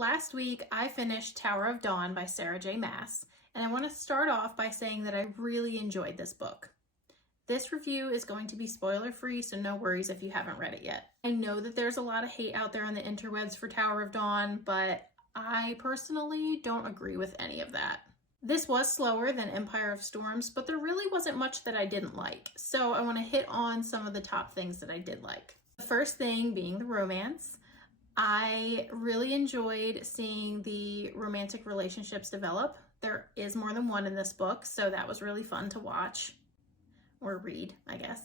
Last week, I finished Tower of Dawn by Sarah J. Maas, and I want to start off by saying that I really enjoyed this book. This review is going to be spoiler-free, so no worries if you haven't read it yet. I know that there's a lot of hate out there on the interwebs for Tower of Dawn, but I personally don't agree with any of that. This was slower than Empire of Storms, but there really wasn't much that I didn't like, so I want to hit on some of the top things that I did like. The first thing being the romance. I really enjoyed seeing the romantic relationships develop. There is more than one in this book, so that was really fun to watch, or read, I guess.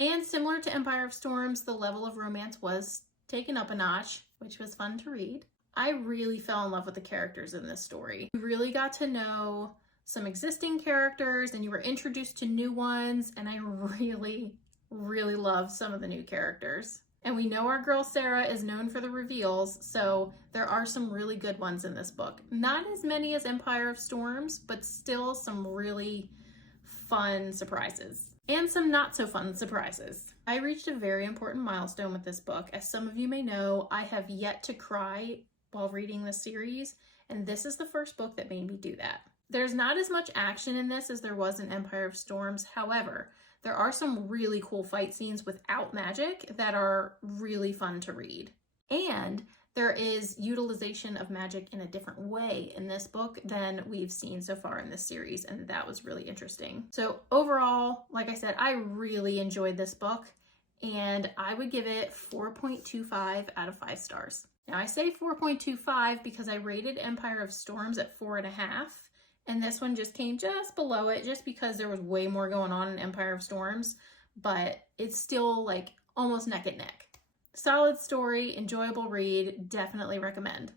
And similar to Empire of Storms, the level of romance was taken up a notch, which was fun to read. I really fell in love with the characters in this story. You really got to know some existing characters, and you were introduced to new ones, and I really loved some of the new characters. And we know our girl Sarah is known for the reveals, so there are some really good ones in this book. Not as many as Empire of Storms, but still some really fun surprises. And some not so fun surprises. I reached a very important milestone with this book. As some of you may know, I have yet to cry while reading this series, and this is the first book that made me do that. There's not as much action in this as there was in Empire of Storms. However, there are some really cool fight scenes without magic that are really fun to read. And there is utilization of magic in a different way in this book than we've seen so far in this series, and that was really interesting. So overall, like I said, I really enjoyed this book, and I would give it 4.25 out of 5 stars. Now I say 4.25 because I rated Empire of Storms at 4.5, and this one just came just below it just because there was way more going on in Empire of Storms, but it's still like almost neck and neck. Solid story, enjoyable read, definitely recommend.